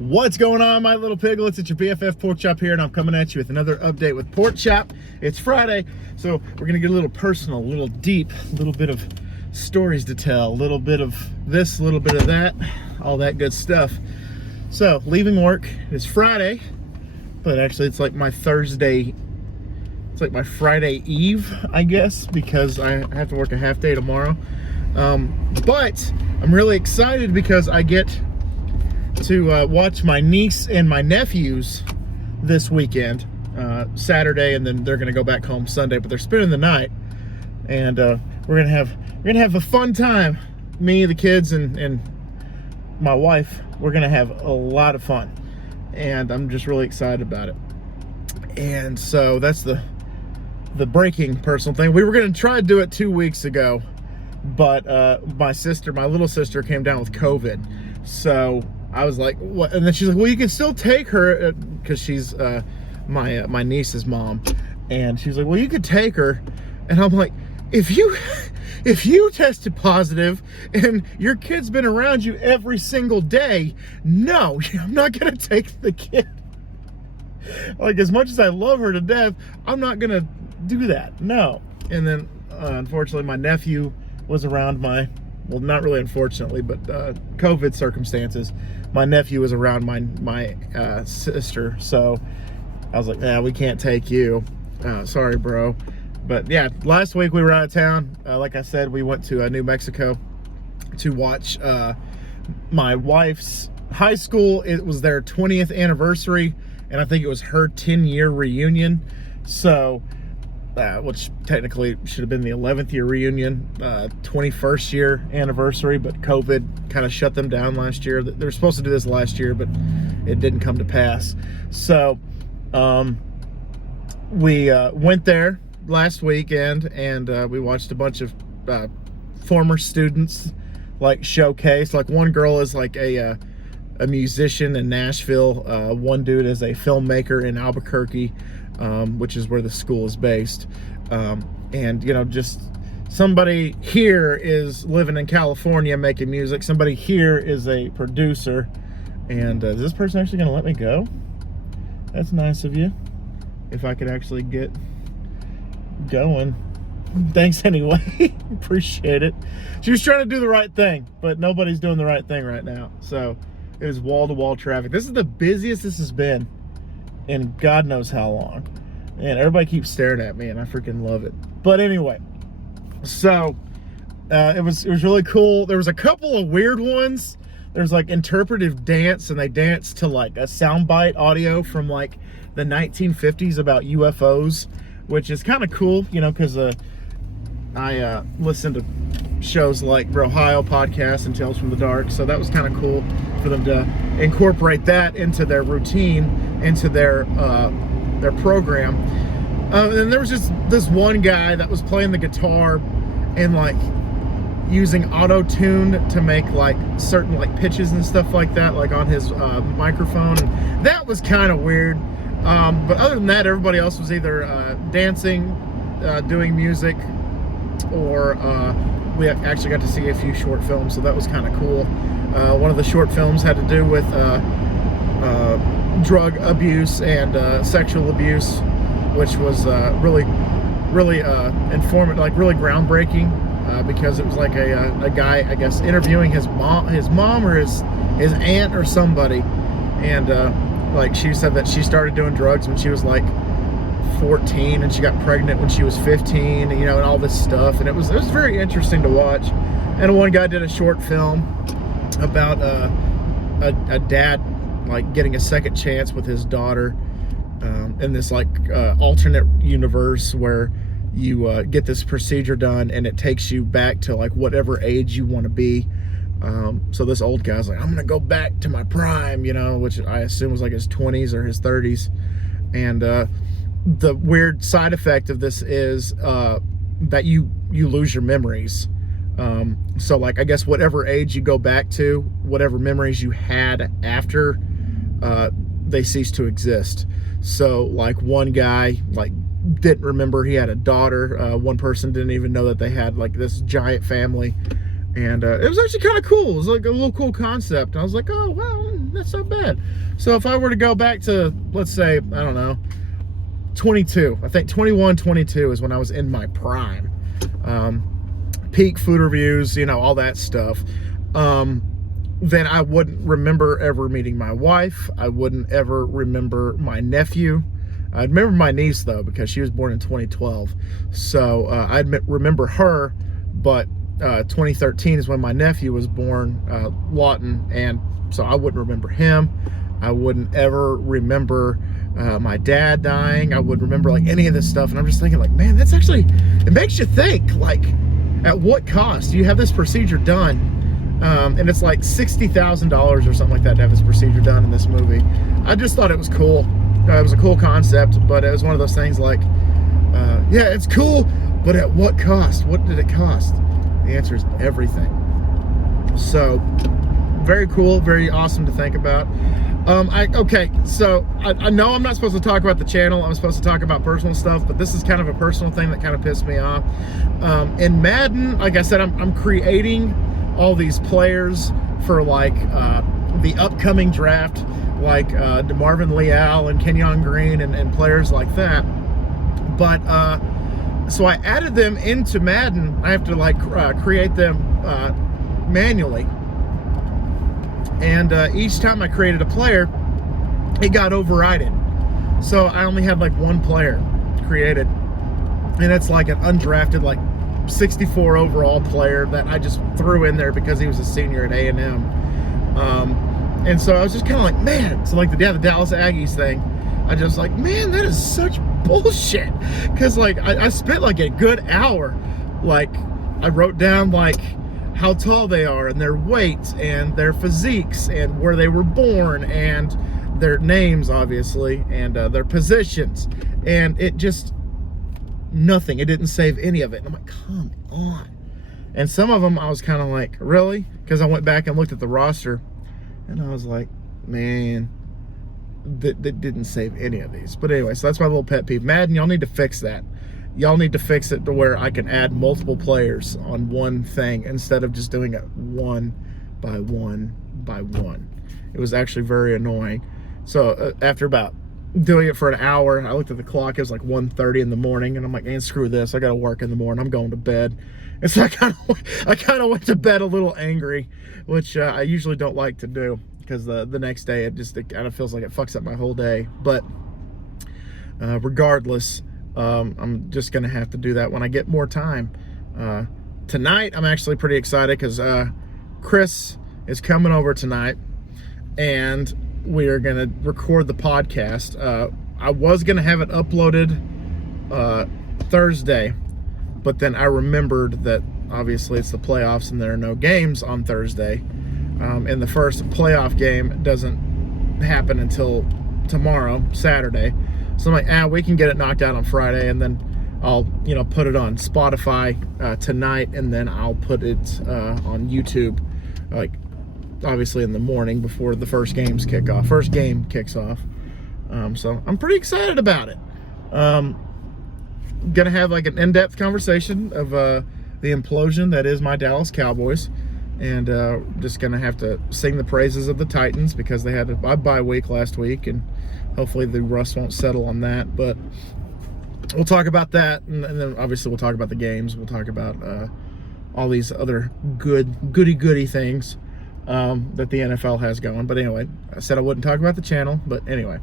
What's going on, my little piglets? It's your BFF Pork Chop here, and I'm coming at you with another update with Pork Chop. It's Friday, so we're gonna get a little personal, a little deep, a little bit of stories to tell, a little bit of this, a little bit of that, all that good stuff. So, leaving work, it's Friday, but actually it's like my Thursday, it's like my Friday Eve, I guess, because I have to work a half day tomorrow. But I'm really excited because I get to watch my niece and my nephews this weekend, Saturday, and then they're gonna go back home Sunday. But they're spending the night, and we're gonna have a fun time. Me, the kids, and my wife. We're gonna have a lot of fun, and I'm just really excited about it. And so that's the breaking personal thing. We were gonna try to do it 2 weeks ago, but my little sister, came down with COVID, so I was like, what? And then she's like, well, you can still take her, because she's my niece's mom, and she's like, well, you could take her. And I'm like, if you tested positive and your kid's been around you every single day, no, I'm not gonna take the kid. Like, as much as I love her to death, I'm not gonna do that, no. And then unfortunately my nephew was around well, not really unfortunately, but COVID circumstances, my nephew was around my sister, so I was like, nah, we can't take you. Sorry, bro. But yeah, last week we were out of town. Like I said, we went to New Mexico to watch my wife's high school. It was their 20th anniversary, and I think it was her 10-year reunion. So, which technically should have been the 11th year reunion, 21st year anniversary, but COVID kind of shut them down last year. They were supposed to do this last year, but it didn't come to pass. So we went there last weekend, and we watched a bunch of former students like showcase. Like, one girl is like a musician in Nashville. One dude is a filmmaker in Albuquerque, which is where the school is based. And, you know, just somebody here is living in California making music. Somebody here is a producer. And is this person actually gonna let me go? That's nice of you. If I could actually get going. Thanks anyway. Appreciate it. She was trying to do the right thing, but nobody's doing the right thing right now. So it is wall-to-wall traffic. This is the busiest this has been in God knows how long, and everybody keeps staring at me, and I freaking love it. But anyway, so it was really cool. There was a couple of weird ones. There's like interpretive dance, and they danced to like a soundbite audio from like the 1950s about UFOs, which is kind of cool, you know, because I listen to shows like Brohio Podcast and Tales from the Dark, so that was kind of cool for them to incorporate that into their routine, into their program. And there was just this one guy that was playing the guitar and like using auto-tune to make like certain like pitches and stuff like that, like on his microphone, and that was kind of weird. But other than that, everybody else was either dancing, doing music, or we actually got to see a few short films, so that was kind of cool. One of the short films had to do with drug abuse and sexual abuse, which was really informative, like really groundbreaking, because it was like a guy, I guess, interviewing his mom or his aunt or somebody, and like she said that she started doing drugs when she was like 14, and she got pregnant when she was 15, you know, and all this stuff, and it was very interesting to watch. And one guy did a short film about a dad like getting a second chance with his daughter in this like alternate universe where you get this procedure done, and it takes you back to like whatever age you want to be. So this old guy's like, I'm gonna go back to my prime, you know, which I assume was like his 20s or his 30s. And the weird side effect of this is that you lose your memories. So like, I guess whatever age you go back to, whatever memories you had after they cease to exist. So like, one guy like didn't remember he had a daughter. One person didn't even know that they had like this giant family. And it was actually kind of cool. It was like a little cool concept. I was like, oh, wow, that's not bad. bad. So if I were to go back to, let's say, I don't know, 22, I think 21, 22 is when I was in my prime. Peak food reviews, you know, all that stuff. Then I wouldn't remember ever meeting my wife. I wouldn't ever remember my nephew. I remember my niece, though, because she was born in 2012. So I'd remember her, but 2013 is when my nephew was born, Lawton, and so I wouldn't remember him. I wouldn't ever remember my dad dying. I wouldn't remember, like, any of this stuff. And I'm just thinking, like, man, that's actually, it makes you think, like, at what cost? You have this procedure done, and it's like $60,000 or something like that to have this procedure done in this movie. I just thought it was cool. It was a cool concept, but it was one of those things like, yeah, it's cool, but at what cost? What did it cost? The answer is everything. So, very cool, very awesome to think about. Okay, so I know I'm not supposed to talk about the channel. I'm supposed to talk about personal stuff, but this is kind of a personal thing that kind of pissed me off. In Madden, like I said, I'm creating all these players for, like, the upcoming draft, like DeMarvin Leal and Kenyon Green and players like that. But so I added them into Madden. I have to, like, create them manually. And each time I created a player, it got overridden. So I only had, like, one player created. And it's like an undrafted, like, 64 overall player that I just threw in there because he was a senior at A&M. And so I was just kind of like, man. So, like, the Dallas Aggies thing, I just like, man, that is such bullshit. Because, like, I spent, like, a good hour. Like, I wrote down, like, how tall they are and their weight and their physiques and where they were born and their names, obviously, and their positions. And it just, nothing. It didn't save any of it. And I'm like, come on. And some of them I was kind of like, really? Because I went back and looked at the roster and I was like, man, that didn't save any of these. But anyway, so that's my little pet peeve. Madden, y'all need to fix that. Y'all need to fix it to where I can add multiple players on one thing instead of just doing it one by one by one. It was actually very annoying. So after about doing it for an hour, I looked at the clock. It was like 1:30 in the morning, and I'm like, man, screw this. I got to work in the morning. I'm going to bed. And so I kind of went to bed a little angry, which I usually don't like to do because the next day it kind of feels like it fucks up my whole day. But regardless, I'm just gonna have to do that when I get more time. Tonight I'm actually pretty excited because Chris is coming over tonight and we are gonna record the podcast. I was gonna have it uploaded Thursday, but then I remembered that obviously it's the playoffs and there are no games on Thursday, and the first playoff game doesn't happen until tomorrow, Saturday. So I'm like, we can get it knocked out on Friday, and then I'll, put it on Spotify tonight, and then I'll put it on YouTube, like, obviously in the morning before the first game kicks off. So I'm pretty excited about it. Gonna have, like, an in-depth conversation of the implosion that is my Dallas Cowboys, and just gonna have to sing the praises of the Titans because they had a bye week last week, and hopefully the rust won't settle on that. But we'll talk about that, and then obviously we'll talk about the games. We'll talk about all these other goody things that the NFL has going. But anyway, I said I wouldn't talk about the channel, but anyway.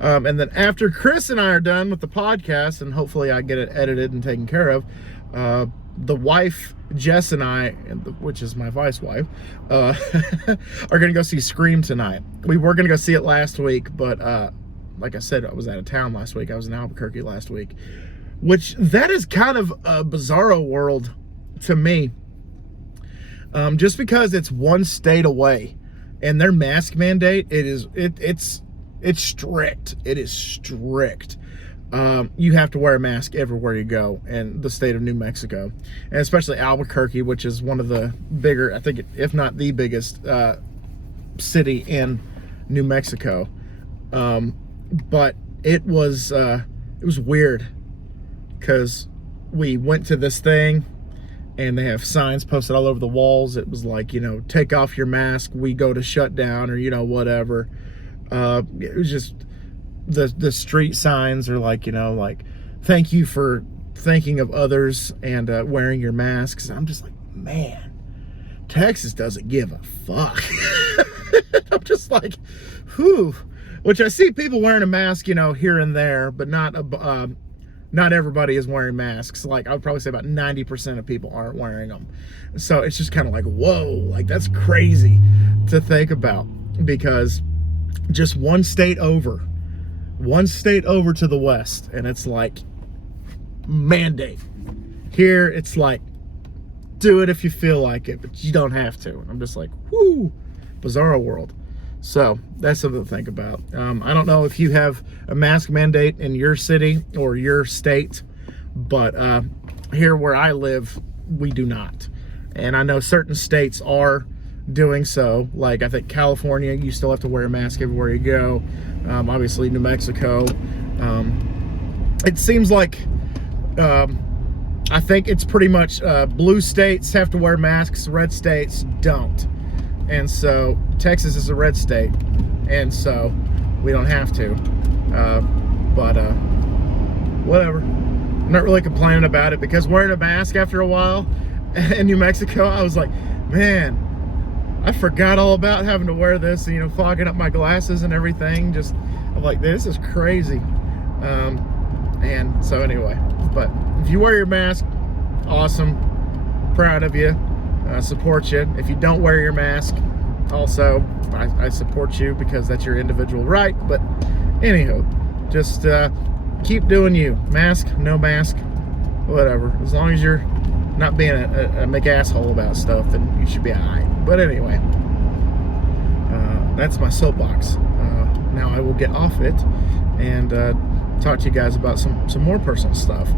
And then after Chris and I are done with the podcast, and hopefully I get it edited and taken care of, the wife, Jess, and I, which is my vice wife, are going to go see Scream tonight. We were going to go see it last week, but like I said, I was out of town last week. I was in Albuquerque last week, which that is kind of a bizarro world to me. Just because it's one state away and their mask mandate, it's strict. It is strict. You have to wear a mask everywhere you go in the state of New Mexico, and especially Albuquerque, which is one of the bigger, I think, if not the biggest city in New Mexico. But it was weird because we went to this thing and they have signs posted all over the walls. It was like, take off your mask, we go to shut down, or whatever. It was just the street signs are like, like, thank you for thinking of others and wearing your masks. I'm just like, man, Texas doesn't give a fuck. I'm just like, whew. Which I see people wearing a mask, here and there, but not everybody is wearing masks. Like, I would probably say about 90% of people aren't wearing them. So it's just kind of like, whoa, like that's crazy to think about, because just one state over to the west, and it's like mandate. Here it's like, do it if you feel like it, but you don't have to. And I'm just like, whoo, bizarro world. So that's something to think about. I don't know if you have a mask mandate in your city or your state, but here where I live, we do not. And I know certain states are doing so. Like, I think California, you still have to wear a mask everywhere you go. Obviously New Mexico. It seems like, I think it's pretty much blue states have to wear masks, red states don't. And so Texas is a red state, and so we don't have to. But whatever. I'm not really complaining about it, because wearing a mask after a while in New Mexico, I was like, man, I forgot all about having to wear this, and fogging up my glasses and everything. Just, I'm like, this is crazy. And so anyway, but if you wear your mask, awesome, proud of you, support you. If you don't wear your mask, also I support you, because that's your individual right. But anywho, just keep doing you. Mask, no mask, whatever. As long as you're not being a make asshole about stuff, then you should be alright. But anyway, that's my soapbox. Now I will get off it and talk to you guys about some more personal stuff.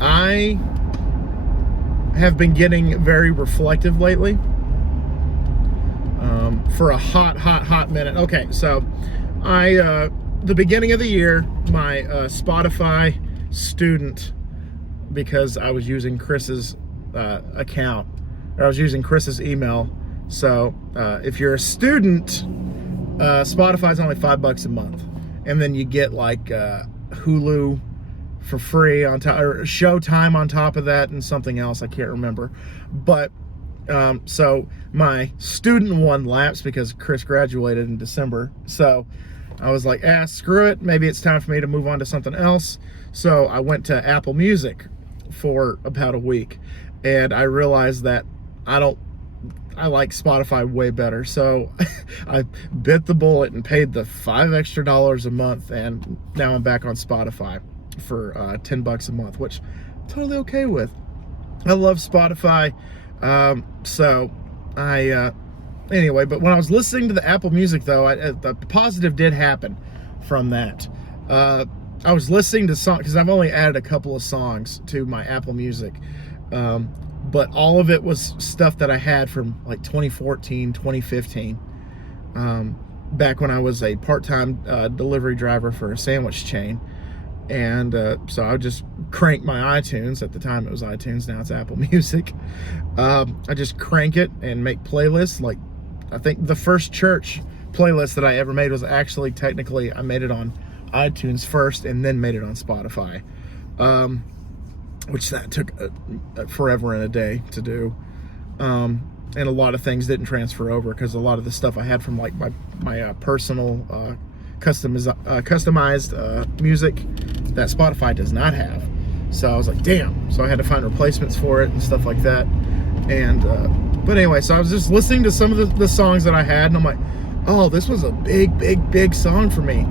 I have been getting very reflective lately. For a hot minute. Okay, so the beginning of the year, my Spotify student, because I was using Chris's account, or I was using Chris's email. So if you're a student, Spotify's only $5 a month, and then you get like Hulu for free on top, or Showtime on top of that, and something else I can't remember. But so my student one lapsed because Chris graduated in December. So I was like, screw it, maybe it's time for me to move on to something else. So I went to Apple Music for about a week, and I realized that I like Spotify way better. So I bit the bullet and paid the $5 extra a month, and now I'm back on Spotify for $10 a month, which I'm totally okay with. I love Spotify. So I anyway, but when I was listening to the Apple Music, though, the positive did happen from that. I was listening to songs, because I've only added a couple of songs to my Apple Music, but all of it was stuff that I had from like 2014, 2015, back when I was a part-time delivery driver for a sandwich chain. And so I would just crank my iTunes. At the time it was iTunes, now it's Apple Music. I just crank it and make playlists. Like, I think the first church playlist that I ever made was actually, technically, I made it on iTunes first and then made it on Spotify, which that took forever and a day to do. And a lot of things didn't transfer over, because a lot of the stuff I had from like my personal customized music that Spotify does not have. So I was like, damn. So I had to find replacements for it and stuff like that. And but anyway, so I was just listening to some of the songs that I had, and I'm like, oh, this was a big song for me.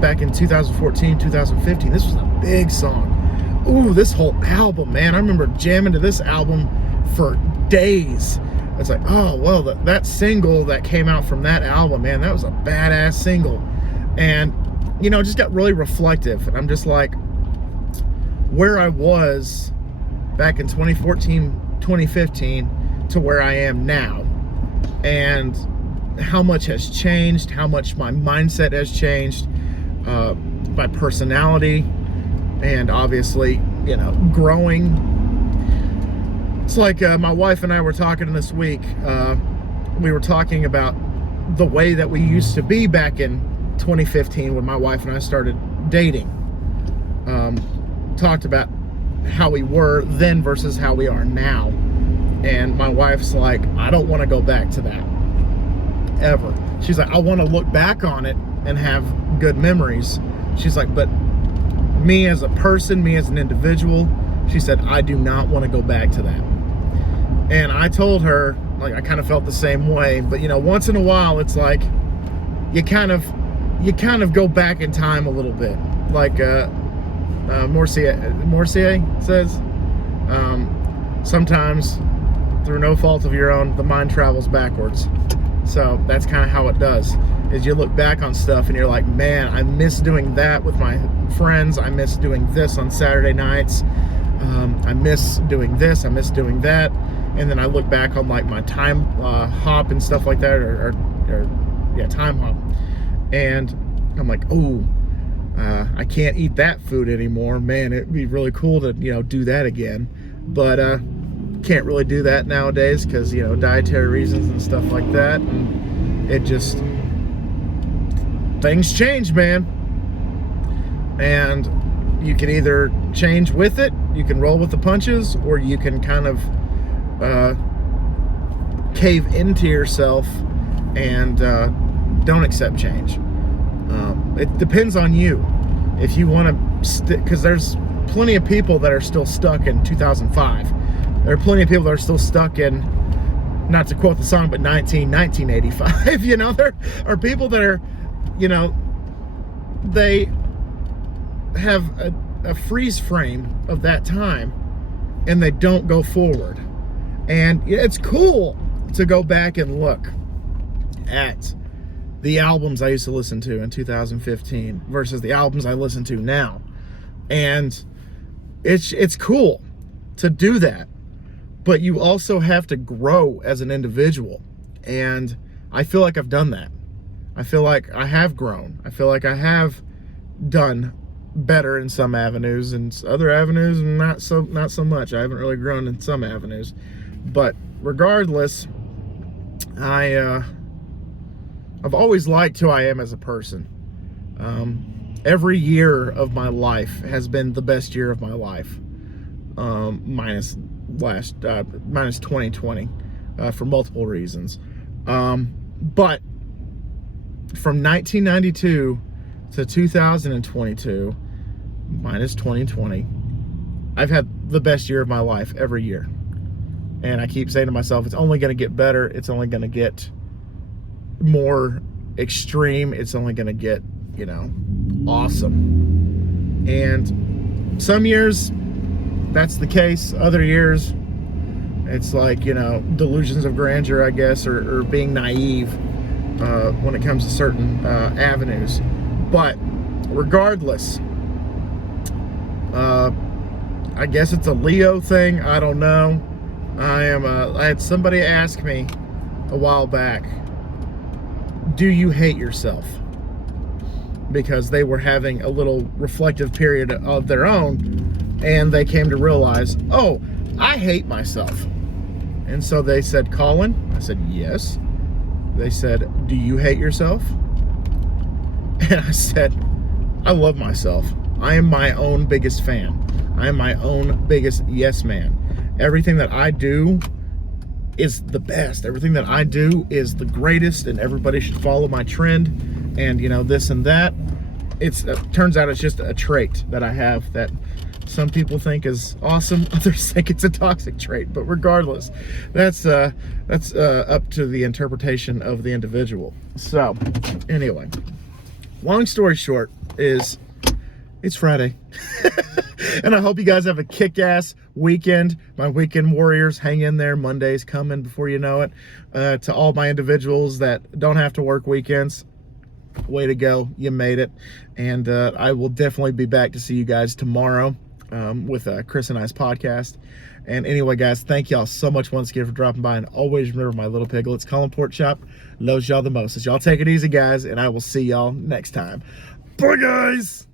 Back in 2014, 2015, this was a big song. Ooh, this whole album, man, I remember jamming to this album for days. It's like, oh, well, that single that came out from that album, man, that was a badass single. And, just got really reflective. And I'm just like, where I was back in 2014, 2015 to where I am now. And how much has changed, how much my mindset has changed, my personality, and obviously, growing. It's like my wife and I were talking this week. we were talking about the way that we used to be back in 2015 when my wife and I started dating. Talked about how we were then versus how we are now. And my wife's like, I don't want to go back to that ever. She's like, I want to look back on it and have good memories. She's like, but me as a person, me as an individual, she said, I do not want to go back to that. And I told her, like, I kind of felt the same way, but you know, once in a while, it's like you kind of go back in time a little bit, like Morrissey says, sometimes through no fault of your own, the mind travels backwards. So that's kind of how it does, is you look back on stuff and you're like, man, I miss doing that with my friends. I miss doing this on Saturday nights. I miss doing this. I miss doing that. And then I look back on like my time hop and stuff like that, or time hop. And I'm like, oh, I can't eat that food anymore. Man, it'd be really cool to, you know, do that again. But can't really do that nowadays because, you know, dietary reasons and stuff like that. And it just, things change, man. And you can either change with it, you can roll with the punches, or you can kind of cave into yourself and don't accept change. It depends on you. If you want to because there's plenty of people that are still stuck in 2005. There are plenty of people that are still stuck in, not to quote the song, but 1985. You know, there are people that are, you know, they have a freeze frame of that time and they don't go forward. And it's cool to go back and look at the albums I used to listen to in 2015 versus the albums I listen to now. And it's cool to do that. But you also have to grow as an individual. And I feel like I've done that. I feel like I have grown. I feel like I have done better in some avenues, and other avenues not so much. I haven't really grown in some avenues. But regardless, I've always liked who I am as a person. Every year of my life has been the best year of my life, minus 2020, for multiple reasons. But from 1992 to 2022, minus 2020, I've had the best year of my life every year. And I keep saying to myself, it's only going to get better. It's only going to get more extreme. It's only going to get, you know, awesome. And some years that's the case. Other years it's like, you know, delusions of grandeur, I guess, or being naive when it comes to certain avenues. But regardless, I guess it's a Leo thing. I don't know. I had somebody ask me a while back, do you hate yourself? Because they were having a little reflective period of their own, and they came to realize, oh, I hate myself. And so they said, Colin? I said, yes. They said, do you hate yourself? And I said, I love myself. I am my own biggest fan. I am my own biggest yes man. Everything that I do is the best. Everything that I do is the greatest, and everybody should follow my trend, and, you know, this and that. It turns out it's just a trait that I have that some people think is awesome, others think it's a toxic trait. But regardless, that's up to the interpretation of the individual. So anyway, long story short is it's Friday. And I hope you guys have a kick-ass weekend. My weekend warriors, hang in there. Monday's coming before you know it. To all my individuals that don't have to work weekends, way to go. You made it. And I will definitely be back to see you guys tomorrow with Chris and I's podcast. And anyway, guys, thank y'all so much once again for dropping by. And always remember, my little piglets, Colin Pork Chop loves y'all the most. So y'all take it easy, guys, and I will see y'all next time. Bye, guys.